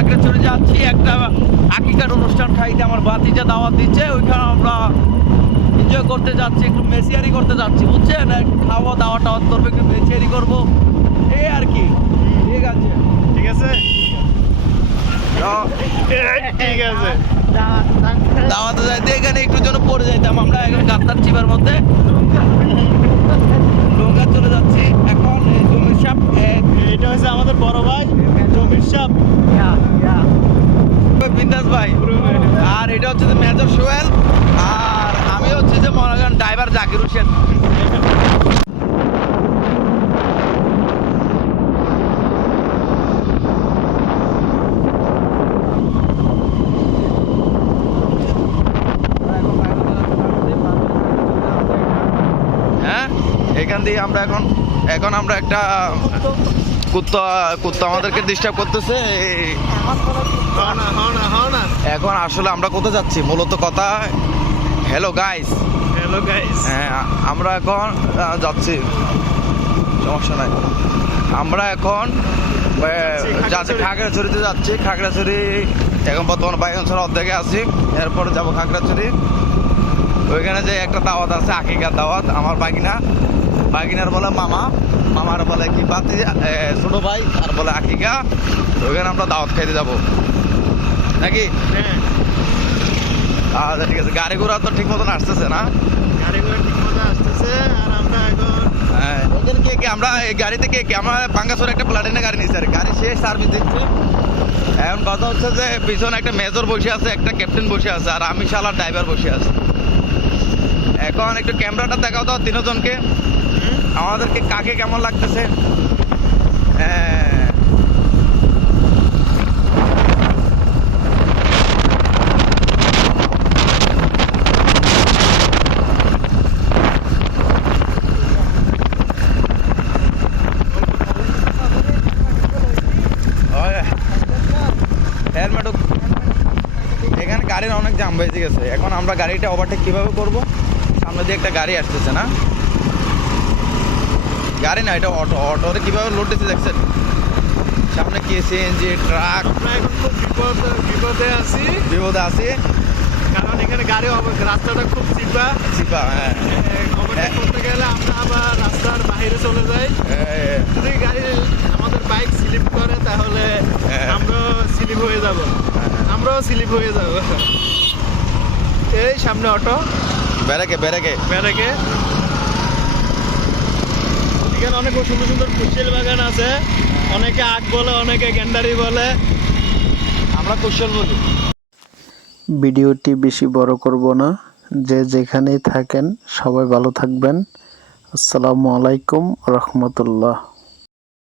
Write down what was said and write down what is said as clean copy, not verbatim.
খাগড়াছড়ি যাচ্ছি একটা আকিকার অনুষ্ঠান খাইতে। আমার বাতিজা দাওয়াত দিচ্ছে, ওইখানে আমরা এনজয় করতে যাচ্ছি, একটু মেসিয়ারি করতে যাচ্ছি, বুঝছেন? খাওয়া দাওয়া টাওয়া করবো, একটু মেসিয়ারি করবো, এই আর কি। ঠিক আছে, ঠিক আছে, ঠিক আছে। দাওয়াতে যাইতে এখানে একটু জন্য পড়ে যাইতাম আমরা, এখন গাত্তার চিপার মধ্যে লঙ্কা চলে যাচ্ছি এখন। জমির সাপ, এটা হচ্ছে আমাদের বড় ভাই জমির সাপ বিন্দাস ভাই, আর এটা হচ্ছে যে মেজর সোহেল, আর আমি হচ্ছে যে মনে ড্রাইভার জাকির হোসেন। হ্যাঁ, এখান দিয়ে আমরা এখন আমরা একটা কুত্তা আমাদেরকে ডিস্টার্ব করতেছে। এখন আসলে আমরা কোথায় যাচ্ছি মূলত কথা। হ্যালো গাইস, হ্যাঁ আমরা এখন যাচ্ছি, সমস্যা নাই। আমরা এখন যাচ্ছি খাগড়াছড়িতে যাচ্ছি। খাগড়াছড়ি এখন বর্তমানে বাইগঞ্জের অর্ধেকে আছি, এরপরে যাবো খাগড়াছড়ি। ওইখানে যে একটা দাওয়াত আছে, আকিকার দাওয়াত। আমার বাগিনার বলে মামা, মামার বলে কি বাতি, ছোট ভাই, আর বলে আকিকা। ওইখানে আমরা দাওয়াত খাইতে যাবো নাকি? আচ্ছা ঠিক আছে। গাড়ি ঘোড়া তো ঠিক মতন আসতেছে না? গাড়ি ঘোড়া ঠিক মতো আসতেছে। আর আমরা এখন আমরা এই গাড়িতে আমরা পাঙ্গাসোর একটা প্লাটিনা গাড়ি নিচ্ছি, আর গাড়ি শেষ সার্ভিস দিচ্ছে। এখন কথা হচ্ছে যে পিছনে একটা মেজর বসে আছে, একটা ক্যাপ্টেন বসে আছে, আর আমি শালার ড্রাইভার বসে আছে। এখন একটু ক্যামেরাটা দেখাও তো তিনজনকে, আমাদেরকে কাকে কেমন লাগতেছে। হেলমেট, এখানে গাড়ির অনেক জাম বেজে গেছে। এখন আমরা গাড়িটা ওভারটেক কিভাবে করব? সামনে দিয়ে একটা গাড়ি আসতেছে না, গাড়ি না, এটা অটোরে কিভাবে লোড দিতে দেখছেন? সামনে কি সিএনজি ট্রাক। আমরা এখন খুব বিপদে আছি, কারণ এখানে গাড়ি রাস্তাটা খুব চিপা। হ্যাঁ, ওভারটেক করতে গেলে আমরা আবার রাস্তার বাইরে চলে যাই। যদি গাড়ি আমাদের বাইক স্লিপ করে তাহলে আমরাও স্লিপ হয়ে যাব। এই সামনে অটো, ব্যারেকে এখানে অনেক সুন্দর সুন্দর কুশল বাগান আছে। অনেকে আখ বলে, অনেকে গেন্ডারি বলে, আমরা কুশল বলি। ভিডিওটি বেশি বড় করব না, যে যেখানেই থাকেন সবাই ভালো থাকবেন। আসসালামু আলাইকুম রহমতুল্লাহ।